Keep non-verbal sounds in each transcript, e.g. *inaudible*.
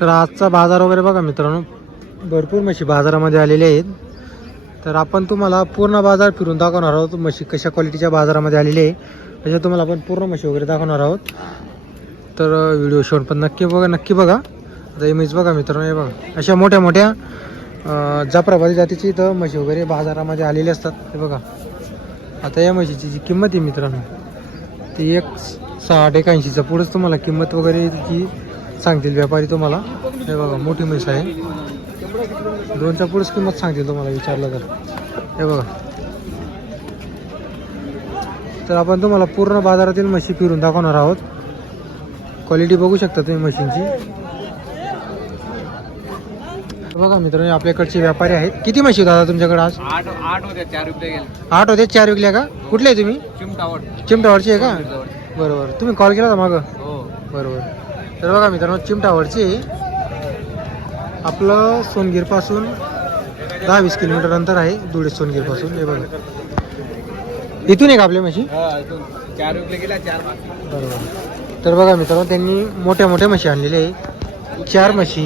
तर आजचा बाजार वगैरे बघा मित्रांनो. भरपूर म्हशी बाजारामध्ये आलेले आहेत. तर आपण तुम्हाला पूर्ण बाजार फिरून दाखवणार आहोत. म्हशी कशा क्वालिटीच्या बाजारामध्ये आलेले आहे. त्याच्यात तुम्हाला आपण पूर्ण म्हशी वगैरे दाखवणार आहोत. तर व्हिडिओ शेवट पण नक्की बघा नक्की बघा. आता इमेज बघा मित्रांनो हे बघा. अशा मोठ्या मोठ्या जाफराबादी जातीची इथं म्हशी वगैरे बाजारामध्ये आलेले असतात. हे बघा. आता या म्हशीची जी किंमत आहे मित्रांनो ती एक साठ एक पुढंच तुम्हाला किंमत वगैरे जी सांगतील व्यापारी तुम्हाला. हे बघा मोठी म्हैस आहे. दोनच्या पुढेच किंमत सांगतील तुम्हाला विचारलं तर. हे बघा. तर आपण तुम्हाला पूर्ण बाजारातील म्हशी फिरून दाखवणार आहोत. क्वालिटी बघू शकता तुम्ही म्हशींची. बघा मित्रांनो आपल्याकडचे व्यापारी आहेत. किती म्हशी दादा तुमच्याकडे आज? आठ होत्या चार होते चार विकल्या का? कुठले आहे तुम्ही? चिमटावट चिमटावरची आहे का? बरोबर. तुम्ही कॉल केला होता मागं? हो. बरोबर. तर बघा मित्रांनो चिमटावरची आपलं सोनगीरपासून दहा वीस किलोमीटर अंतर आहे धुळे सोनगीरपासून. हे बघा. इथून आहे का आपल्या म्हशी चार पाच बरोबर. तर बघा मित्रांनो त्यांनी मोठ्या मोठ्या म्हशी आणलेल्या आहे चार म्हशी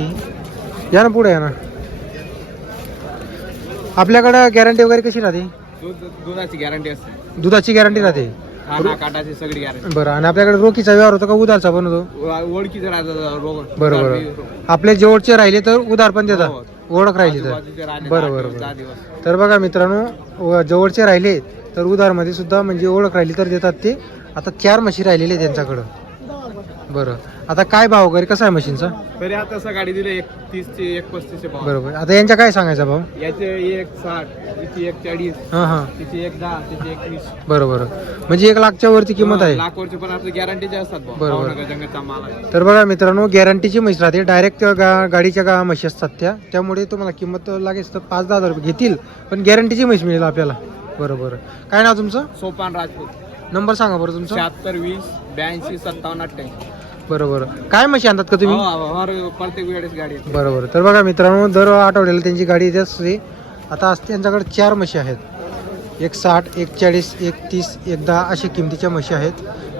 या ना पुढे या ना. आपल्याकडं गॅरंटी वगैरे कशी राहते? दूध दुधाची गॅरंटी असते. दुधाची गॅरंटी राहते. खाना काटाची सगळी गॅरंटी बरं आणि आपल्याकडे रोखीचा व्यवहार होतो का? उधारचा पण होतो? ओळखीचं राहतं रोग बरोबर आपले जवळचे राहिले तर उधार पण देतात. हो. ओळख राहिली तर. आजूबाजूचे राहिले बरं, दहा बरं, दिवस, बरं. दहा दिवस. तर बघा मित्रांनो व जवळचे राहिले तर उधारमध्ये सुद्धा म्हणजे ओळख राहिली तर देतात ते. आता चार म्हशी राहिलेले त्यांच्याकडं. बरं. आता काय भाव वगैरे? कसा आहे म्हशींचा तरी आता असं गाडी दिली एक तीस चे एक पस्तीसचे भाव. बरोबर. आता यांच्या काय सांगायचा भाव? याचे एक साठ तिची एक चाळीस हां हां. तिची एक दहा तिची एक वीस. बरोबर. म्हणजे एक लाखच्या वरती किंमत आहे. लाख वरचे पण आपले गॅरंटीचे असतात भाऊ. बरोबर. भावनगर जंगलचा माल आहे. तर बघा मित्रांनो गॅरंटीची म्हैस राहते. डायरेक्ट गा गाडीच्या गा म्हशी असतात त्या. त्यामुळे तुम्हाला किंमत लागेल तर पाच दहा हजार रुपये घेतील. पण गॅरंटीची म्हैस मिळेल आपल्याला. बरोबर. काय नाव तुमचं? सोपान राजपूत. नंबर सांगा बरं तुमचा. शहात्तर वीस ब्याऐंशी सत्तावन्न अठ्ठ्याऐंशी. बरोबर. काय म्हशी आणतात का तुम्ही? हो, हो, हर प्रत्येक वेळेस गाडी येते. बरोबर. तर बघा मित्रांनो दर आठवड्याला त्यांची गाडी येते असते. आता आज त्यांच्याकडे चार म्हशी आहेत. एक साठ एक चाळीस एक तीस एक दहा अशा किमतीच्या म्हशी आहेत.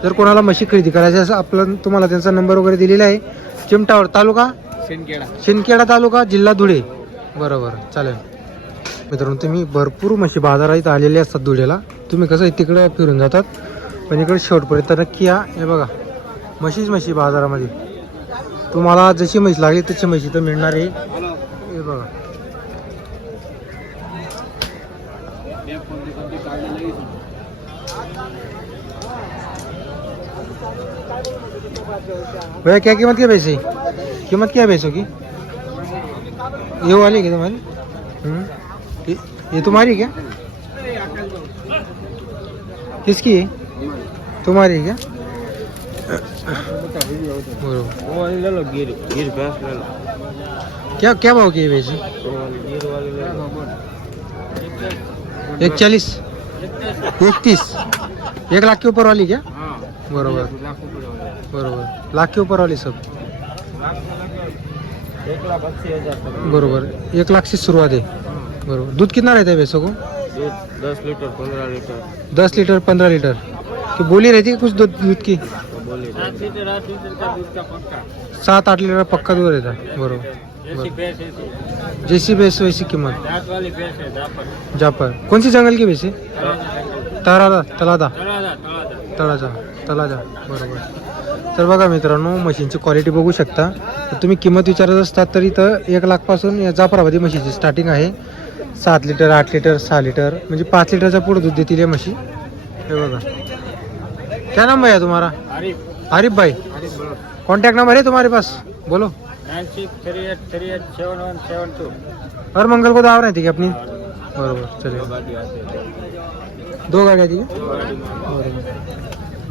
जर कोणाला म्हशी खरेदी करायची असं आपलं तुम्हाला त्यांचा नंबर वगैरे दिलेला आहे. चिमटावर तालुका? शिंदखेडा शिंदखेडा तालुका जिल्हा धुळे. बरोबर चालेल. मित्रांनो तुम्ही भरपूर म्हशी बाजारात आलेले असतात धुळेला तुम्ही कसं तिकडे फिरून जातात. पण इकडे शेवटपर्यंत नक्की या. हे बघा. म्हशीच म्हशी बाजारामध्ये. तुम्हाला जशी म्हैस लागली तशी म्हशी तर मिळणार आहे. हे भैया क्या कीमत क्या पैसे? कीमत क्या की? ये वाली क्या तुम्हारी? हम्म? ये, तुम्हारी क्या? किसकी है? तुम्हारी क्या? क्या क्या भाव की है एक चालीस इकतीस। एक लाख के ऊपर वाली क्या? बरोबर। बरोबर। लाख के ऊपर वाली सब? बरोबर। एक लाख से शुरुआत है। बरोबर। दूध कितना रहता है भैंसों को? दस लीटर पंद्रह लीटर। दस लीटर पंद्रह लीटर। कि बोली रहती है कुछ दूध दूध की? सात लीटर आठ लीटर पक्का. सात आठ लीटर पक्का दूध है बरोबर. जैसी बरोबर. भैंस ऐसी जैसी भैंस वैसी कीमत. दांत वाली भैंस है जापर जापर कौन सी जंगल की भैंस है तरादा तलादा तळादा तळादा तळाजा तलाजा बरोबर. तर बघा मित्रांनो म्हशींची क्वालिटी बघू शकता. तर तुम्ही किंमत विचारत असतात तर इथं एक लाखपासून या जाफराबादी म्हशीची स्टार्टिंग आहे. सात लिटर आठ लिटर सहा लिटर म्हणजे पाच लिटरच्या पुढे दूध देतील या म्हशी हे बघा. क्या नाम भैया तुम्हारा? आरिफ. आरिफ भाई कॉन्टैक्ट नंबर है तुम्हारे पास? बोलो. Nine six three eight three eight seven one seven two. हर मंगल को दाव रहती क्या अपनी? बरोबर चलिए। दो गाड्या ती बरोबर.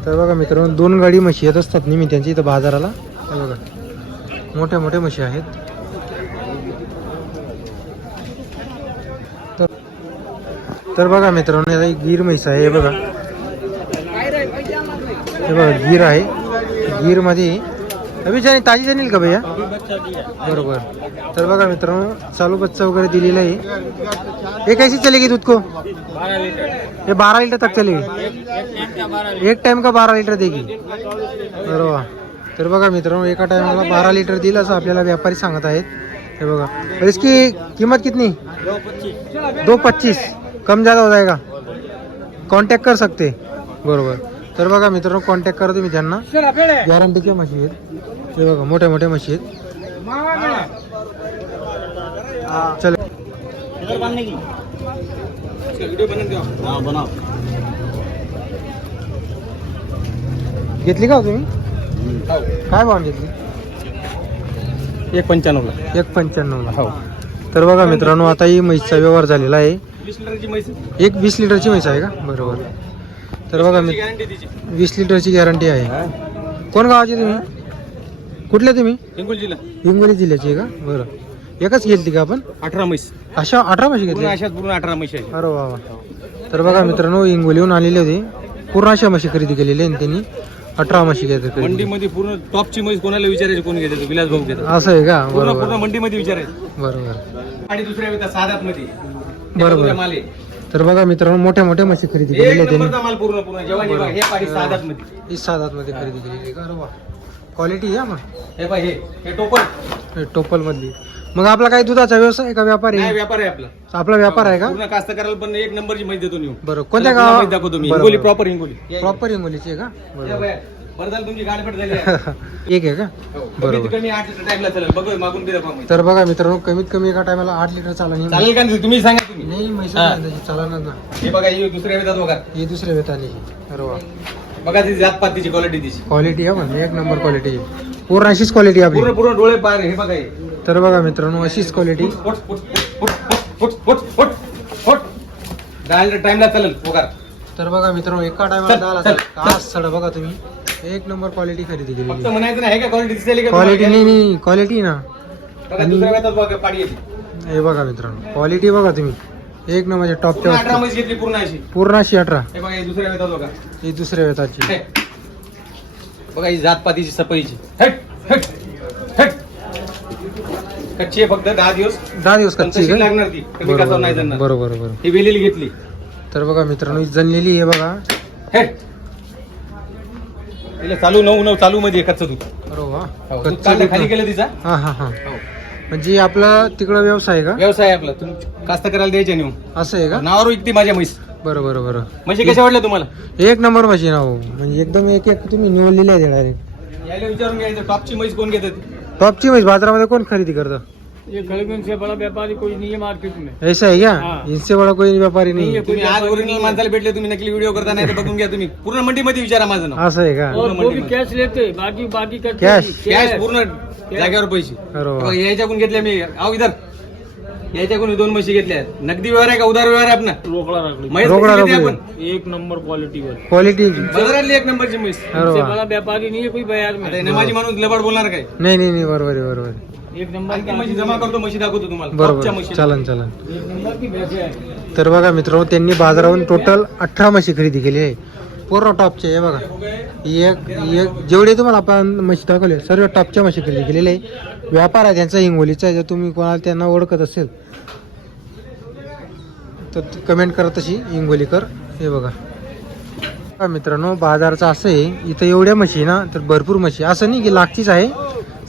तर बघा मित्रांनो दोन गाडी म्हशी येत असतात नेहमी त्यांच्या इथं बाजाराला. बघा मोठ्या मोठ्या म्हशी आहेत. तर- तर बघा मित्रांनो गीर म्हैस आहे हे बघा. हे बघा गीर आहे. गीरमध्ये अभी जाणी ताजी जाणील का भैया? बरोबर. तर बघा मित्रांनो चालू बच्चा वगैरे दिलेला आहे. ये कैसी चलेगी दूध को? लीटर. ये बारह लीटर तक चलेगी? एक बारह टाइम का बारह लीटर देगी. बरोबर तर बघा मित्रांनो एका टायमाला बारा लिटर दिलं असं आपल्याला व्यापारी सांगत आहेत. हे बघा. और इसकी कीमत कितनी? दो पच्चीस. कम ज़्यादा हो जाएगा कॉन्टॅक्ट कर सकते. बरोबर. तर बघा मित्रांनो कॉन्टॅक्ट करा तुम्ही त्यांना. गॅरंटीच्या म्हशी आहेत. हे बघा मोठ्या मोठ्या म्हशी आहेत. चल. हाँ घेतली का हो तुम्ही? काय भाव घेतली? एक पंच्याण्णवला एक पंच्याण्णवला हो. तर बघा मित्रांनो आता ही म्हैसचा व्यवहार झालेला आहे. एक वीस लिटरची म्हैस आहे का? बरोबर. तर बघा मी वीस लिटरची गॅरंटी आहे. कोण गावाचे तुम्ही? कुठले तुम्ही? हिंगोली जिल्हा. हिंगोली जिल्ह्याची आहे का? बरं. एकच घेतली का आपण? अठरा म्हैस. अशा अठरा म्हशी पूर्ण घेतली अशात पूर्ण अठरा म्हशी आहे. अरे वा वा. तर बघा मित्रांनो हिंगोलीहून आलेले होते. पूर्ण अशा म्हशी खरेदी केलेली आहे त्यांनी. अठरा म्हशी घेतली खरेदी. मंडीमध्ये पूर्ण टॉपची म्हैस कोणाला विचारायची कोण घेते विलास भाऊ घेतात. असं आहे का? पूर्ण पूर्ण बरोबर मंडीमध्ये विचारायचं. बरोबर. आणि दुसऱ्या वेळेला साधात मध्ये बरोबर. माल आहे. तर बघा मित्रांनो मोठ्या मोठ्या म्हशी खरेदी केलेल्या एक आहेत त्यांनी. नंबरचा माल पूर्ण पूर्ण. जेव्हा जेव्हा हे पाहिजे साधात मध्ये ही मध्ये खरेदी केलेली आहे. का अरे वा. क्वालिटी आहे मग. हे पाहिजे हे टोपण. टोपल मधली मग आपला काही दुधाचा व्यवसाय आहे का व्यापारी? नाही व्यापार आहे आपला आपला व्यापार आहे का? पूर्ण कास्त करायला पण एक नंबरची माहिती देतो नेऊन बरं कोणत्या माहिती गाव दाखवतो मी. हिंगोली प्रॉपर हिंगोली. प्रॉपर हिंगोलीची आहे का? या बरोबर बाया, बरं. झालं तुमची गाडफट झाली. आहे. *laughs* एक आहे का? हो, बरोबर. कमीत कमी आठ लिटर टाइमला चालेल. बघू मागून किती दाखवा तर बघा मित्रांनो कमीत कमी एका टायमाला आठ लिटर चाला नाही चालेल का नाही? तुम्ही सांगा तुम्ही. नाही हा. चालणार ना. हे बघा ही दुसऱ्या वेळात बघा. ही दुसऱ्या वेतानी. अरे वा. बघा ती जात पातीची क्वालिटी तिची. क्वालिटी आहे म्हणजे एक नंबर क्वालिटी पूर्ण अशीच क्वालिटी आपली. पूर्ण पूर्ण डोळे पार हे बघा हे. तर बघा मित्रांनो अशीच quality foot foot foot foot foot foot दहा टाइमला चालेल पगार. तर बघा मित्रांनो एका टायमाला चल, दहाला चल, आज सड बघा तुम्ही. एक नंबर क्वालिटी खरेदी फक्त केलेली म्हणायचं नाही का क्वालिटी दिसेल का क्वालिटी? नाही नाही क्वालिटी ना. बघा दुसऱ्या वेळात बघा पाडी येते. हे बघा मित्रांनो क्वालिटी बघा तुम्ही. एक नंबर पूर्ण अठरा टॉपच्या म्हशी घेतली पूर्ण अशी. पूर्ण अशी अठरा. हे बघा हे दुसऱ्या वेळात बघा. ही दुसऱ्या वेताची. हे. बघा ही जातपातीची सपईची हट हट हट कच्ची आहे फक्त दहा दिवस. दहा दिवस पण कच्ची तशी आहे का? लागणार ती. कसावर नाही बरोबर जाणार बरोबर बरोबर. ही वेलेली घेतली. तर बघा मित्रांनो ही जनलेली आहे बघा. हे. चालू नऊ नऊ चालू मध्ये कच्चं दूध. अरे वा. हो, दूध कच्चं काढलं दूध. खाली. केलं तिचा? हा हा. हा. म्हणजे आपला तिकडं व्यवसाय आहे का? व्यवसाय आहे आपला. तुम्ही कास्त करायला द्यायचे नेऊन असं आहे का? नावावर विकती माझ्या म्हैस. बरं बरं बरं. म्हशी कशा वाटल्या तुम्हाला? एक नंबर मशीन अहो म्हणजे एकदम एक एक तुम्ही निवडलेले आहे डायरेक्ट यायला विचारून घ्यायचं. टॉपची म्हैस कोण घेतात? टॉपची म्हैस बाजारामध्ये कोण खरेदी करतं? ये खड़गन से बड़ा व्यापारी कोई नहीं है मार्केट में। ऐसा है क्या? हाँ. इनसे बड़ा कोई व्यापारी नहीं है। तुम्ही आज ओरिजिनल माणसाला भेटले तुम्ही नकली व्हिडिओ करता नाही तर बघून घ्या तुम्ही. पूर्ण मंडीमध्ये विचारा माझं नाव. असं आहे का? और वो भी कैश लेते बाकी बाकी करते कॅश कॅश पूर्ण जागेवर पैसे. बघा, याच्याकडून घेतल्या मी. आहो इधर. याच्याकडून दोन म्हशी घेतल्या. नगदी व्यवहार आहे का? उधार व्यवहार आहे आपला? रोकड़ा रोकडा कशी घेते रोकडी. आपण? एक नंबर क्वालिटी वर. क्वालिटी बाजारातली एक नंबरची म्हैस. बड़ा व्यापारी नहीं है कोई बाजार आता में नमाजी माणूस लबाड बोलणार काय? नाही नाही नाही बरोबर आहे बरोबर आहे. एक नंबर आणखी का म्हशी जमा करतो म्हशी दाखवतो तुम्हाला. टॉपच्या बरोबर चलन चलन. एक नंबर की भैंसे तर बघा मित्रांनो त्यांनी बाजारावरून टोटल अठरा म्हशी खरेदी केली आहे. पूर्ण टॉपचे आहे बघा. एक एक जेवढे तुम्हाला आपण म्हशी दाखवले सर्व टॉपच्या म्हशी खरेदी केलेले आहे. व्यापार आहे त्यांचा हिंगोलीचा आहे. जर तुम्ही कोणाला त्यांना ओळखत असेल तर कमेंट करा तशी हिंगोलीकर. हे बघा. बघा मित्रांनो बाजारचं असं आहे इथं एवढ्या म्हशी आहे ना तर भरपूर म्हशी असं नाही की लागतीच आहे.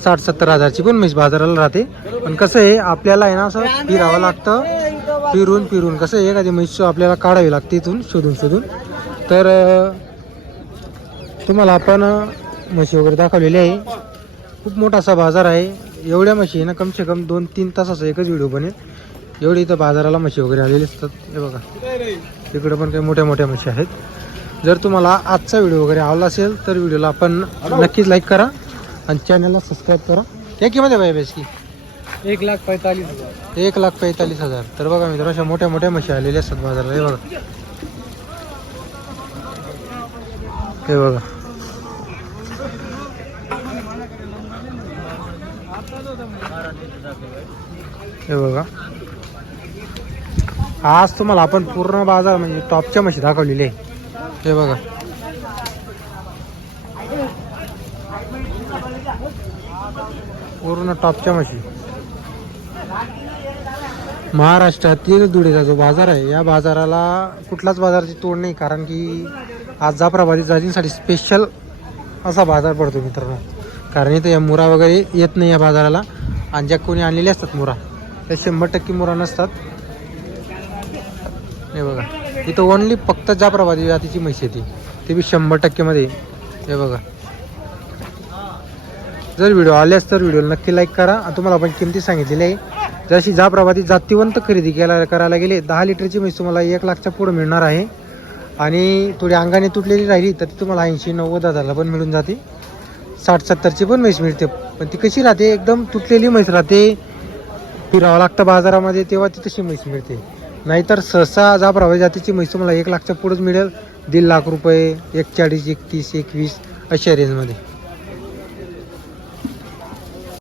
साठ सत्तर हजारची पण म्हैस बाजाराला राहते. पण कसं आहे आपल्याला आहे ना असं फिरावं लागतं. फिरून फिरून. कसं आहे एखादी म्हैस आपल्याला काढावी लागते इथून शोधून शोधून. तर तुम्हाला आपण म्हशी वगैरे दाखवलेली आहे. खूप मोठा असा बाजार आहे. एवढ्या म्हशी आहे ना कमसे कम दोन तीन तासाचा एकच व्हिडिओ बनेल. एवढी इथं बाजाराला म्हशी वगैरे आलेली असतात. हे बघा. तिकडे पण काही मोठ्या मोठ्या म्हशी आहेत. जर तुम्हाला आजचा व्हिडिओ वगैरे आवडला असेल तर व्हिडिओला आपण नक्कीच लाईक करा. आणि चॅनलला सबस्क्राईब करा. क्या किंमत आहे भाई की एक लाख पैंतालीस हजार. एक लाख पैंतालीस हजार. तर बघा मित्रांनो अशा मोठ्या मोठ्या म्हशी आलेल्या असतात बाजारात. हे बघा. हे बघा. हे बघा. आज तुम्हाला आपण पूर्ण बाजार म्हणजे टॉपच्या म्हशी दाखवलेली आहे. हे बघा. पूर्ण टॉपच्या म्हशी महाराष्ट्रातील धुळेचा जो बाजार आहे या बाजाराला कुठलाच बाजाराची तोड नाही कारण की आज जाफराबादी जातींसाठी स्पेशल असा बाजार पडतो मित्रांनो. कारण इथं या मुरा वगैरे येत नाही या बाजाराला. आणि ज्या कोणी आणलेले असतात मुरा त्या शंभर टक्के मुरा नसतात. हे बघा इथं ओनली फक्त जाफराबादी जातीची म्हशी येते ते बी शंभर टक्केमध्ये. हे बघा. जर व्हिडिओ आल्यास तर व्हिडिओला नक्की लाईक करा. आणि तुम्हाला आपण किमती सांगितलेली आहे. जशी जाफराबादी जातीवंत खरेदी केला करायला गेले दहा लिटरची म्हैस तुम्हाला एक लाखच्या पुढं मिळणार आहे. आणि थोडी अंगाने तुटलेली राहिली तर ती तुम्हाला ऐंशी नव्वद हजारला पण मिळून जाते. साठ सत्तरची पण म्हैस मिळते. पण ती कशी राहते? एकदम तुटलेली म्हैस राहते. फिरावं लागतं बाजारामध्ये तेव्हा ती तशी म्हैस मिळते. नाहीतर सहसा जाफराबादी जातीची म्हैस तुम्हाला एक लाखच्या पुढंच मिळेल. दीड लाख रुपये एक चाळीस एकतीस एकवीस अशा रेंजमध्ये